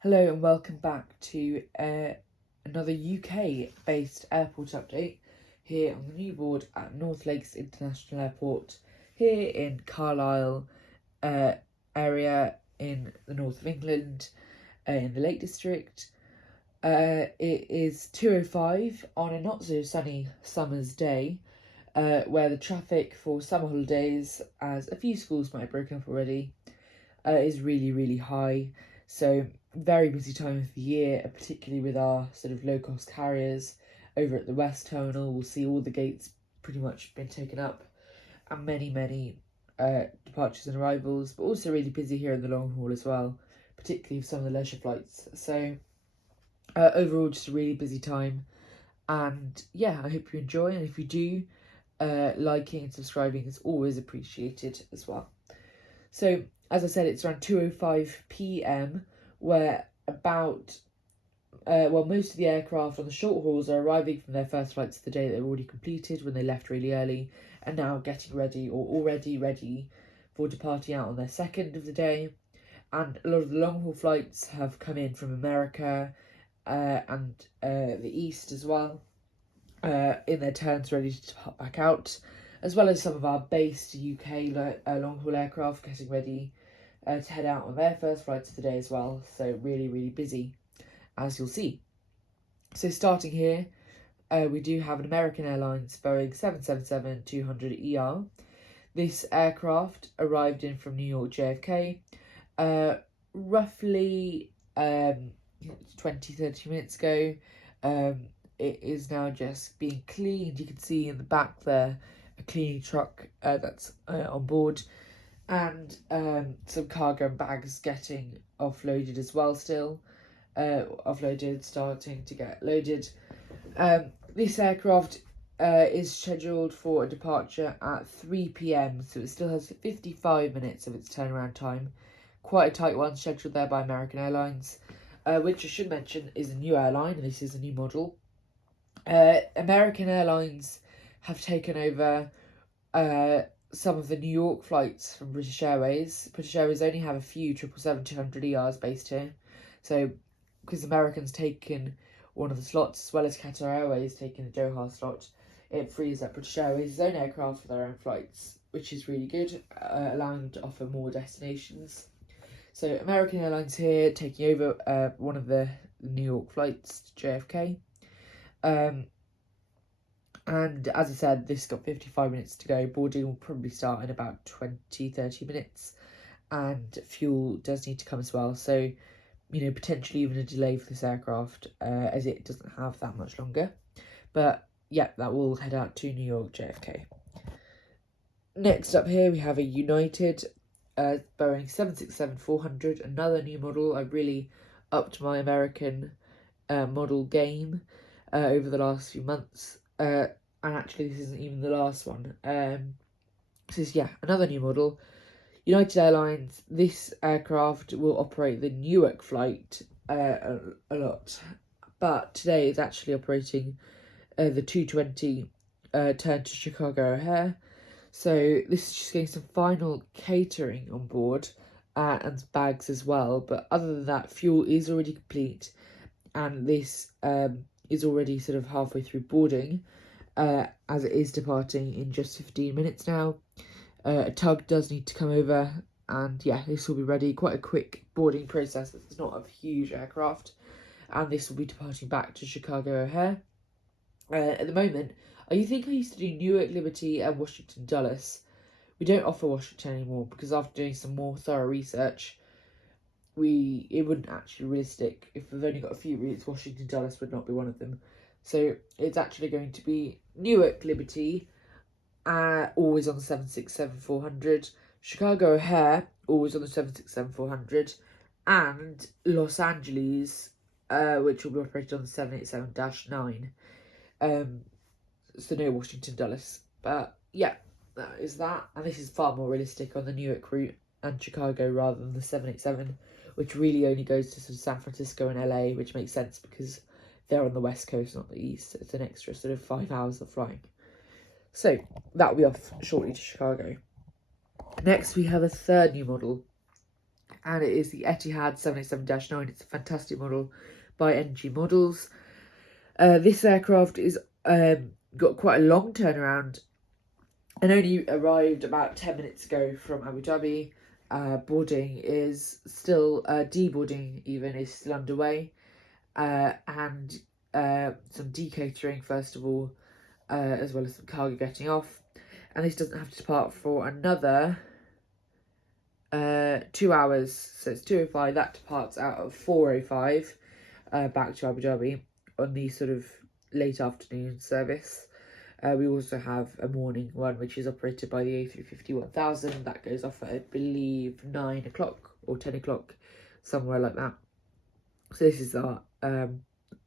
Hello and welcome back to another UK-based airport update here on the new board at North Lakes International Airport here in Carlisle area in the north of England in the Lake District. It is 2:05 on a not so sunny summer's day where the traffic for summer holidays, as a few schools might have broken up already, is really high. So very busy time of the year, particularly with our sort of low cost carriers. Over at the West Terminal, we'll see all the gates pretty much been taken up and many departures and arrivals, but also really busy here in the long haul as well, particularly for some of the leisure flights. So overall, just a really busy time. And yeah, I hope you enjoy, and if you do, liking and subscribing is always appreciated as well. So, as I said, it's around 2:05 p.m, where most of the aircraft on the short hauls are arriving from their first flights of the day that they've already completed when they left really early, and now getting ready or already ready for departing out on their second of the day. And a lot of the long haul flights have come in from America and the East as well, in their turns ready to depart back out, as well as some of our based UK long haul aircraft getting ready to head out on their first flights of the day as well. So really busy, as you'll see. So starting here, we do have an American Airlines Boeing 777-200ER. This aircraft arrived in from New York JFK roughly 20-30 minutes ago. It is now just being cleaned. You can see in the back there a cleaning truck that's on board, and some cargo and bags getting offloaded as well still. Offloaded, starting to get loaded. This aircraft is scheduled for a departure at 3 p.m, so it still has 55 minutes of its turnaround time. Quite a tight one scheduled there by American Airlines, which I should mention is a new airline, and this is a new model. American Airlines have taken over some of the New York flights from British Airways. British Airways only have a few 777-200ERs based here. So, because Americans taken one of the slots, as well as Qatar Airways taking the Doha slot, it frees up British Airways' own aircraft for their own flights, which is really good, allowing them to offer more destinations. So, American Airlines here taking over one of the New York flights to JFK. And as I said, this got 55 minutes to go. Boarding will probably start in about 20-30 minutes, and fuel does need to come as well. So, potentially even a delay for this aircraft, as it doesn't have that much longer. But yeah, that will head out to New York JFK. Next up here, we have a United Boeing 767-400, another new model. I've really upped my American model game over the last few months. And actually this isn't even the last one. This is, another new model. United Airlines, this aircraft will operate the Newark flight a lot, but today it's actually operating the 220 turn to Chicago O'Hare. So this is just getting some final catering on board and bags as well, but other than that, fuel is already complete, and this is already sort of halfway through boarding, as it is departing in just 15 minutes now. A tug does need to come over, and this will be ready. Quite a quick boarding process. It's not a huge aircraft, and this will be departing back to Chicago O'Hare. At the moment, I think I used to do Newark, Liberty, and Washington Dulles. We don't offer Washington anymore because after doing some more thorough research, it wouldn't actually be realistic. If we've only got a few routes, Washington Dulles would not be one of them. So it's actually going to be Newark, Liberty, always on the 767-400, Chicago O'Hare, always on the 767-400, and Los Angeles, which will be operated on the 787-9. So no Washington Dulles. But that is that. And this is far more realistic on the Newark route and Chicago rather than the 787, which really only goes to sort of San Francisco and LA, which makes sense because they're on the West Coast, not the East. So it's an extra sort of 5 hours of flying. So that will be off shortly to Chicago. Next, we have a third new model. and it is the Etihad 787-9. It's a fantastic model by NG Models. This aircraft is got quite a long turnaround and only arrived about 10 minutes ago from Abu Dhabi. Boarding is still, deboarding even is still underway, and some decatering first of all, as well as some cargo getting off. And this doesn't have to depart for another 2 hours, so it's 2:05. That departs out of 4:05 back to Abu Dhabi on the sort of late afternoon service. We also have a morning one which is operated by the A350-1000 that goes off at, I believe, 9 o'clock or 10 o'clock, somewhere like that. So this is our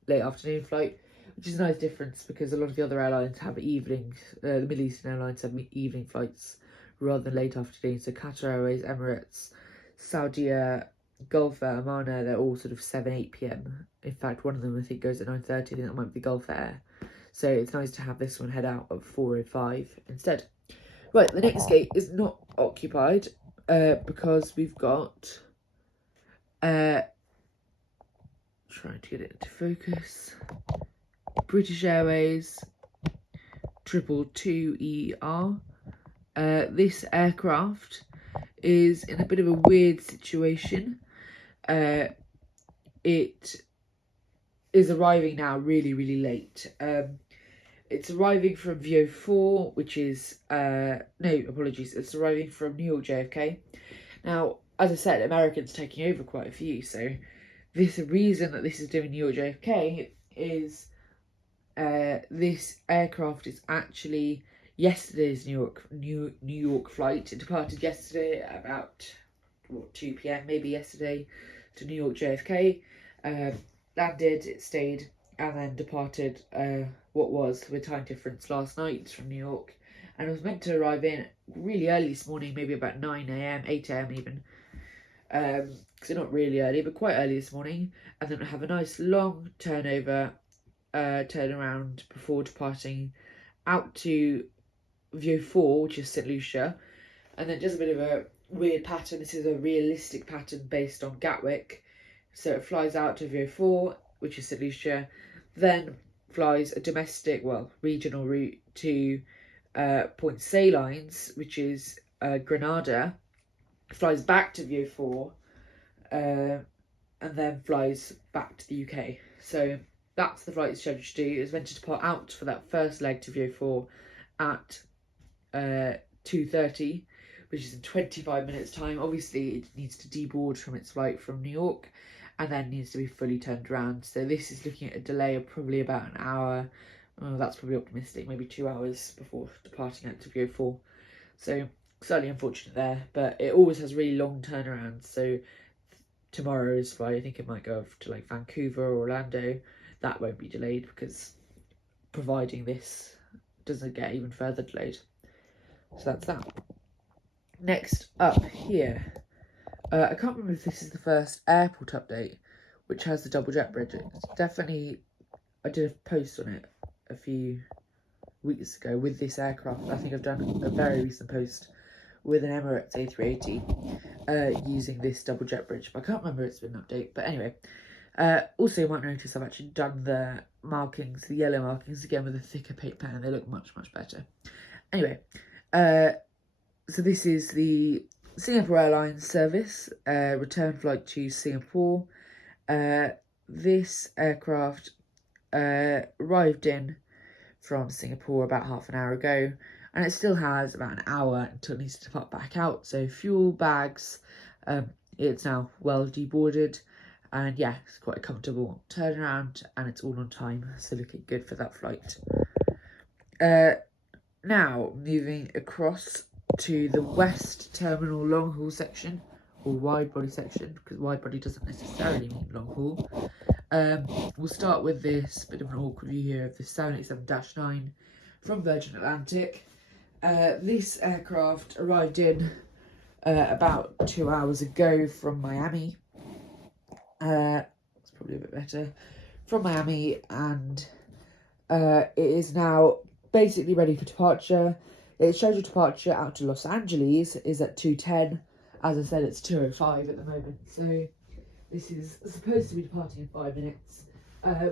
late afternoon flight, which is a nice difference because a lot of the other airlines have evenings. The Middle Eastern airlines have evening flights rather than late afternoon. So Qatar Airways, Emirates, Saudia, Gulf Air, Oman Air, they're all sort of 7-8 p.m. In fact, one of them I think goes at 9:30. I think that might be Gulf Air. So it's nice to have this one head out at 4:05 instead. Right, the next gate is not occupied because we've got trying to get it into focus. British Airways 222ER. This aircraft is in a bit of a weird situation. It is arriving now really late. It's arriving from VO4, which is it's arriving from New York JFK. Now, as I said, Americans taking over quite a few, so the reason that this is doing New York JFK is this aircraft is actually yesterday's New York flight. It departed yesterday at about 2 p.m. maybe yesterday to New York JFK. Landed, it stayed, and then departed with time difference last night from New York, and it was meant to arrive in really early this morning, maybe about 9 a.m, 8 a.m. even, so not really early but quite early this morning, and then have a nice long turnaround before departing out to VO4, which is St. Lucia, and then just a bit of a weird pattern. This is a realistic pattern based on Gatwick. So it flies out to VO4, which is St. Lucia, then flies a regional route to Point Salines, which is Granada, flies back to VO4, and then flies back to the UK. So that's the flight it's scheduled to do. It's meant to depart out for that first leg to VO4 at 2:30, which is in 25 minutes time. Obviously, it needs to deboard from its flight from New York, and then needs to be fully turned around. So this is looking at a delay of probably about an hour. Oh, that's probably optimistic, maybe 2 hours before departing out to VO4. So slightly unfortunate there, but it always has really long turnarounds. So tomorrow's flight, I think it might go off to like Vancouver or Orlando. That won't be delayed because providing this doesn't get even further delayed. So that's that. Next up here, I can't remember if this is the first airport update which has the double jet bridge. It's definitely, I did a post on it a few weeks ago with this aircraft. I think I've done a very recent post with an Emirates A380 using this double jet bridge, but I can't remember if it's been an update. But anyway, also you might notice I've actually done the markings, the yellow markings again with a thicker paper, and they look much better. Anyway, so this is the Singapore Airlines service, return flight to Singapore. This aircraft arrived in from Singapore about half an hour ago, and it still has about an hour until it needs to depart back out. So fuel, bags, it's now well deboarded, and yeah, it's quite a comfortable turnaround, and it's all on time, so looking good for that flight. Now moving across to the West Terminal long haul section, or wide body section, because wide body doesn't necessarily mean long haul. We'll start with this bit of an awkward view here of the 787-9 from Virgin Atlantic. This aircraft arrived in about 2 hours ago from Miami. It's probably a bit better. From Miami, and it is now basically ready for departure. Its scheduled departure out to Los Angeles is at 2:10, As I said, it's 2:05 at the moment, so this is supposed to be departing in 5 minutes.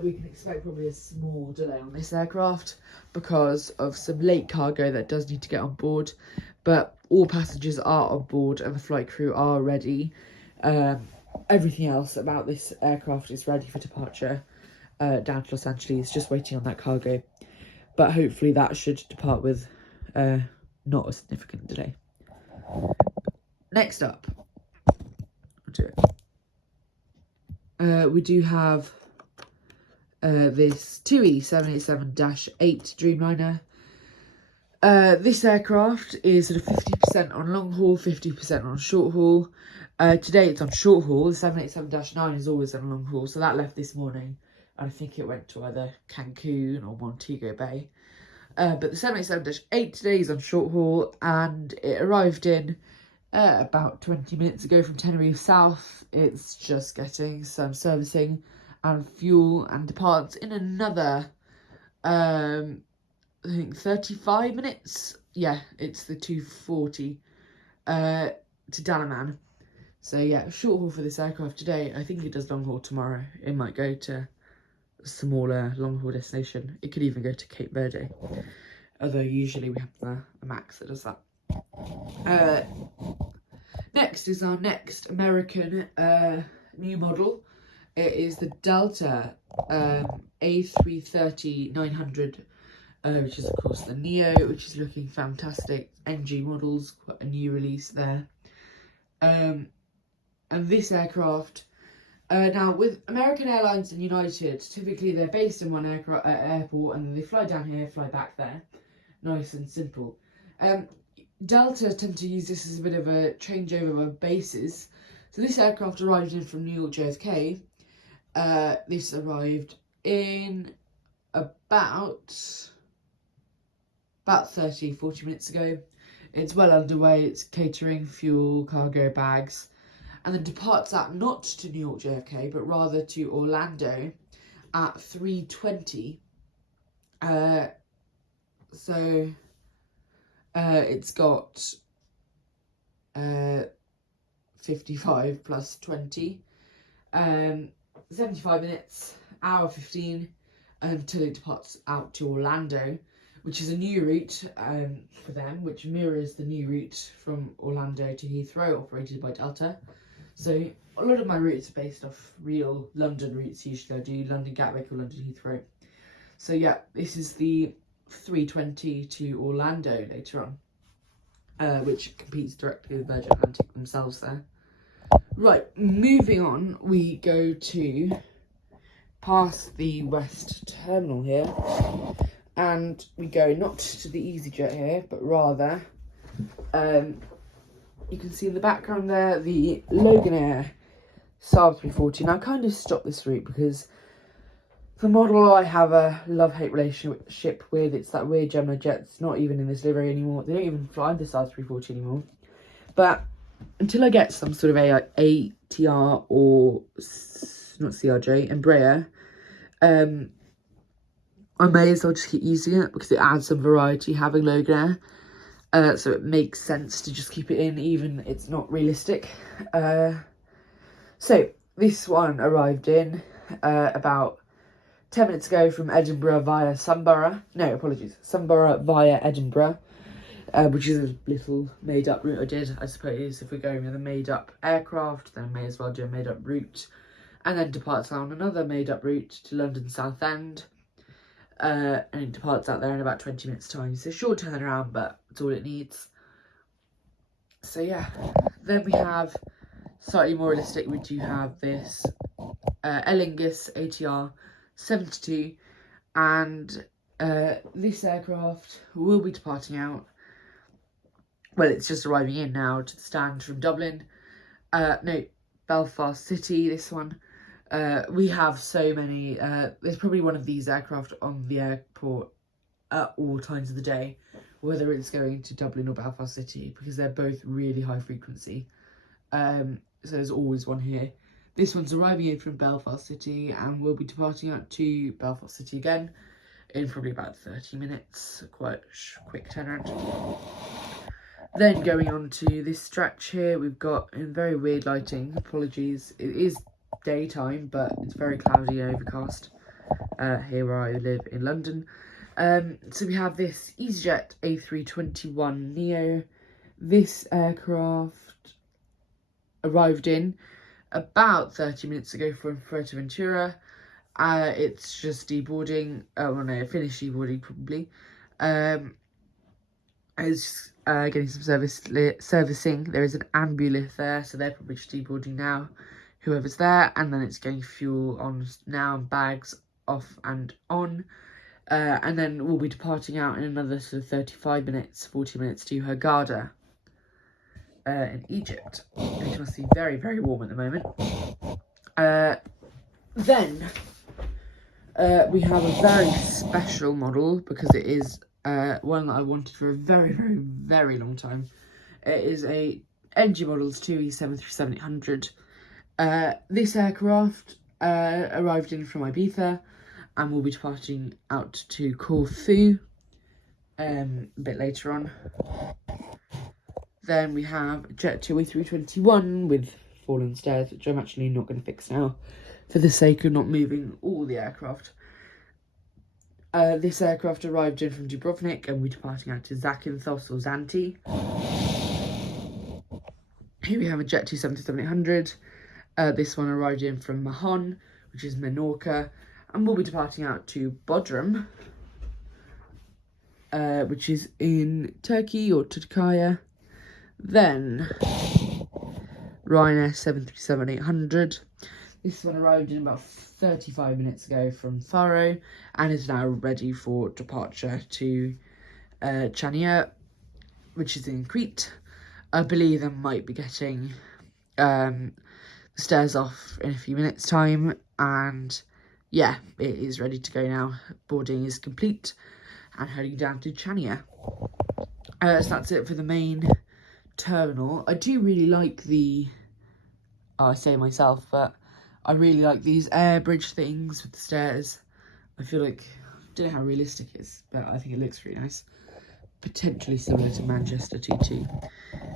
We can expect probably a small delay on this aircraft because of some late cargo that does need to get on board, but all passengers are on board and the flight crew are ready. Everything else about this aircraft is ready for departure down to Los Angeles, just waiting on that cargo, but hopefully that should depart with not a significant delay. Next up, we do have this TUI 787-8 Dreamliner. This aircraft is sort of 50% on long haul, 50% on short haul. Today it's on short haul. The 787-9 is always on long haul, so that left this morning. I think it went to either Cancun or Montego Bay. But the 787-8 today is on short haul, and it arrived in about 20 minutes ago from Tenerife South. It's just getting some servicing and fuel and departs in another, I think 35 minutes. Yeah, it's the 2:40 to Dalaman. So yeah, short haul for this aircraft today. I think it does long haul tomorrow. It might go to a smaller long haul destination. It could even go to Cape Verde, although usually we have the MAX that does that. Next is our next American new model. It is the Delta A330-900, which is of course the Neo, which is looking fantastic. NG models, quite a new release there. And this aircraft, now with American Airlines and United, typically they're based in one airport and then they fly down here, fly back there. Nice and simple. Delta tend to use this as a bit of a changeover of bases. So this aircraft arrived in from New York JFK. This arrived in about 30-40 minutes ago. It's well underway. It's catering, fuel, cargo, bags, and then departs out not to New York JFK but rather to Orlando at 3:20. So it's got 55 plus 20, 75 minutes, hour 15 until it departs out to Orlando, which is a new route for them, which mirrors the new route from Orlando to Heathrow operated by Delta. So a lot of my routes are based off real London routes. Usually I do London Gatwick or London Heathrow. So yeah, this is the 3:20 to Orlando later on, which competes directly with Virgin Atlantic themselves there. Right, moving on, we go to past the West Terminal here, and we go not to the EasyJet here, but rather, you can see in the background there, the Loganair Saab 340. Now I kind of stopped this route because the model I have a love-hate relationship with. It's that weird GeminiJets, not even in this livery anymore. They don't even fly the Saab 340 anymore. But until I get some sort of ATR or, not CRJ, Embraer, I may as well just keep using it because it adds some variety having Loganair. So it makes sense to just keep it in, even it's not realistic. So this one arrived in about 10 minutes ago from Edinburgh via Sunborough. No, apologies. Sunborough via Edinburgh, which is a little made-up route I did. I suppose if we're going with a made-up aircraft, then I may as well do a made-up route. And then departs on another made-up route to London Southend. And it departs out there in about 20 minutes' time. So short turnaround, but it's all it needs. So yeah, then we have, slightly more realistic, we do have this Aer Lingus ATR 72, and this aircraft will be departing out, well, it's just arriving in now to the stand from Dublin, no, Belfast City, this one. We have so many, there's probably one of these aircraft on the airport at all times of the day, whether it's going to Dublin or Belfast City, because they're both really high frequency. So there's always one here. This one's arriving in from Belfast City and will be departing out to Belfast City again in probably about 30 minutes. Quite quick turnaround. Then going on to this stretch here, we've got in very weird lighting. Apologies, it is daytime, but it's very cloudy and overcast here where I live in London. So we have this EasyJet A321neo. This aircraft arrived in about 30 minutes ago from Fuerteventura. It's just deboarding. Oh well, no, it finished deboarding probably. It's getting some servicing. There is an ambulance there, so they're probably just deboarding now, whoever's there, and then it's getting fuel on now and bags off and on. And then we'll be departing out in another sort of 35 minutes, 40 minutes to Hurghada in Egypt, which must be very, very warm at the moment. Then we have a very special model because it is one that I wanted for a very, very, very long time. It is a NG Models 2E737-800. This aircraft arrived in from Ibiza and will be departing out to Corfu a bit later on. Then we have Jet 2 A321 with fallen stairs, which I'm actually not going to fix now for the sake of not moving all the aircraft. This aircraft arrived in from Dubrovnik and we're departing out to Zakynthos or Zante. Here we have a Jet 2 737-800. This one arrived in from Mahon, which is Menorca, and we'll be departing out to Bodrum, which is in Turkey or Turkey. Then Ryanair 737-800. This one arrived in about 35 minutes ago from Faro and is now ready for departure to Chania, which is in Crete. I believe I might be getting the stairs off in a few minutes' time, and yeah, it is ready to go now. Boarding is complete and heading down to Chania. So that's it for the main terminal. I do really like I say myself, but I really like these air bridge things with the stairs. I feel like, I don't know how realistic it is, but I think it looks really nice. Potentially similar to Manchester TT.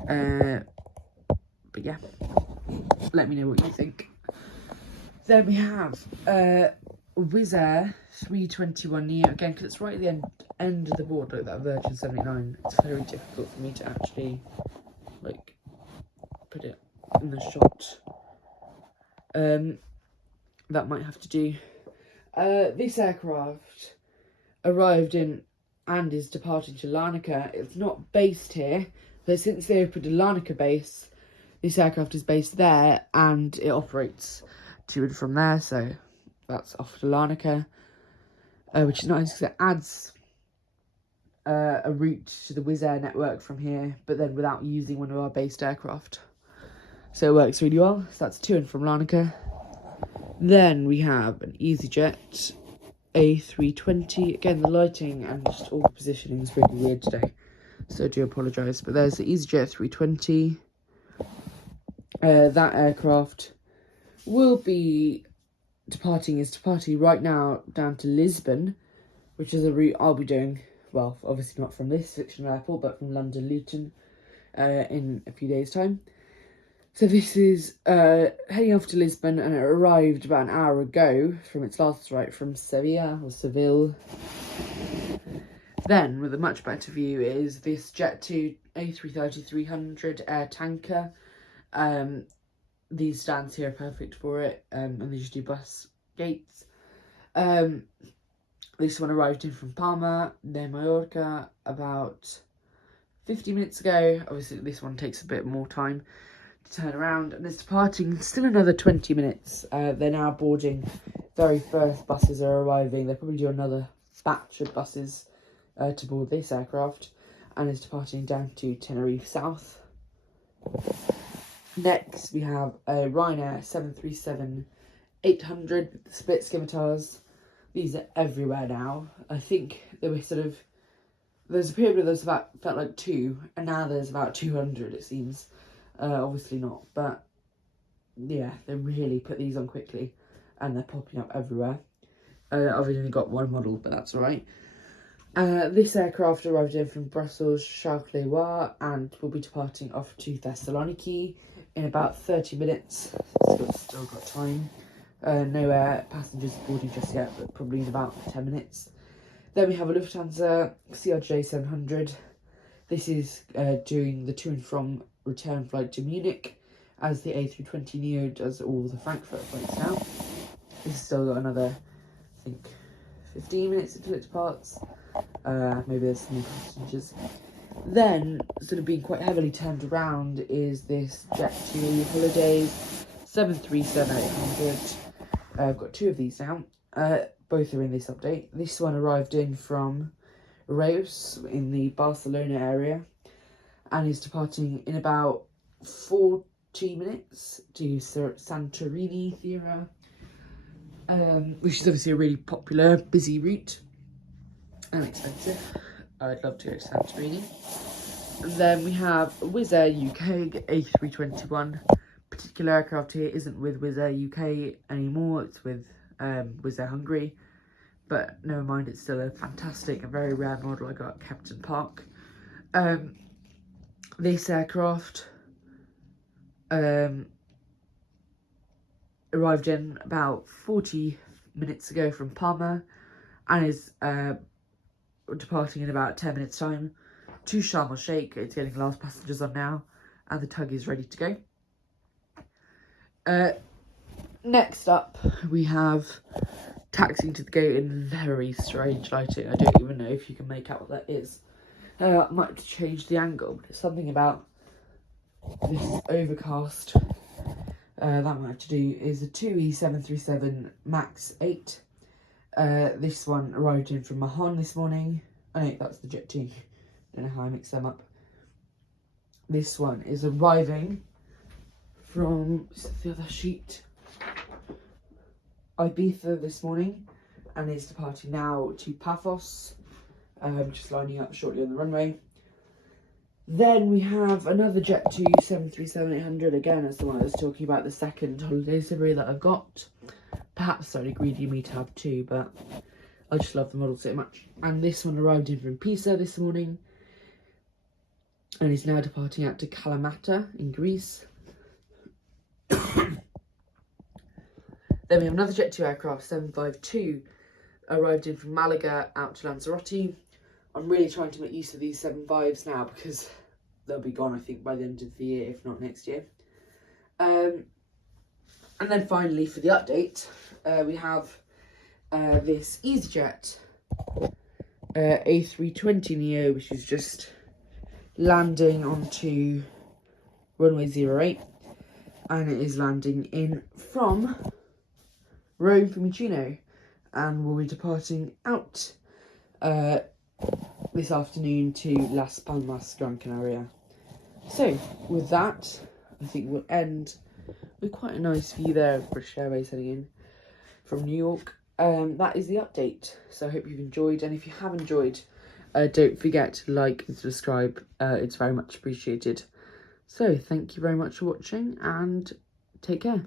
But yeah, let me know what you think. Then we have Wizz Air 321neo, again, because it's right at the end of the board, like that Virgin 79. It's very difficult for me to actually, like, put it in the shot. That might have to do. This aircraft arrived in and is departing to Larnaca. It's not based here, but since they opened a Larnaca base, this aircraft is based there and it operates to and from there, so that's off to Larnaca, which is nice because it adds a route to the Wizz Air network from here, but then without using one of our based aircraft. So it works really well. So that's to and from Larnaca. Then we have an EasyJet A320. Again, the lighting and just all the positioning is really weird today, so I do apologise. But there's the EasyJet 320. That aircraft will be departing right now down to Lisbon, which is a route I'll be doing. Well, obviously not from this fictional airport, but from London Luton in a few days' time. So this is heading off to Lisbon, and it arrived about an hour ago from its last flight from Sevilla or Seville. Then, with a much better view, is this Jet 2 A330-300 air tanker. These stands here are perfect for it, and they just do bus gates. This one arrived in from Palma de Mallorca about 50 minutes ago. Obviously, this one takes a bit more time to turn around, and it's departing still another 20 minutes. They're now boarding. Very first buses are arriving. They'll probably do another batch of buses to board this aircraft, and it's departing down to Tenerife South. Next, we have a Ryanair 737-800 with the split scimitars. These are everywhere now. I think there were there's a period where there's felt like 2, and now there's about 200, it seems. Obviously not, but yeah, they really put these on quickly, and they're popping up everywhere. I've only got one model, but that's alright. This aircraft arrived in from Brussels, Charleroi, and will be departing off to Thessaloniki in about 30 minutes. Still got time. No air passengers boarding just yet, but probably in about 10 minutes. Then we have a Lufthansa CRJ 700. This is doing the to and from return flight to Munich, as the A320neo does all the Frankfurt flights now. This has still got another, I think, 15 minutes until it departs. Maybe there's some more passengers. Then, sort of being quite heavily turned around, is this Jet2 Holidays 737-800. I've got two of these now. Both are in this update. This one arrived in from Reus in the Barcelona area and is departing in about 40 minutes to Santorini Theatre, which is obviously a really popular, busy route and expensive. I'd love to go to Santorini. And then we have Wizz Air UK A321. Particular aircraft here isn't with Wizz Air UK anymore, it's with Wizz Air Hungary, but never mind, it's still a fantastic and very rare model I got at Kempton Park. This aircraft arrived in about 40 minutes ago from Parma and is departing in about 10 minutes time to Sharm el Sheikh. It's getting last passengers on now and the tug is ready to go. Next up, we have taxiing to the gate in very strange lighting. I don't even know if you can make out what that is. I might have to change the angle, but it's something about this overcast. That might have to do is a 2E737 MAX 8. This one arrived in from Mahon this morning. Oh no, that's the Jet2. Don't know how I mix them up. This one is arriving from the other sheet, Ibiza this morning, and is departing now to Paphos, just lining up shortly on the runway. Then we have another Jet2 737-800, again, as the one I was talking about, the second holiday livery that I've got. Perhaps slightly greedy of me to have two, but I just love the model so much. And this one arrived in from Pisa this morning, and is now departing out to Kalamata in Greece. Then we have another Jet2 aircraft, 752, arrived in from Malaga out to Lanzarote. I'm really trying to make use of these 75s now because they'll be gone, I think, by the end of the year, if not next year. And then finally, for the update, we have this EasyJet A320neo, which is just landing onto runway 08. And it is landing in from Rome Fiumicino and will be departing out this afternoon to Las Palmas, Gran Canaria. So, with that, I think we'll end with quite a nice view there of British Airways heading in from New York. That is the update. So I hope you've enjoyed, and if you have enjoyed, don't forget to like and subscribe. It's very much appreciated. So, thank you very much for watching, and take care.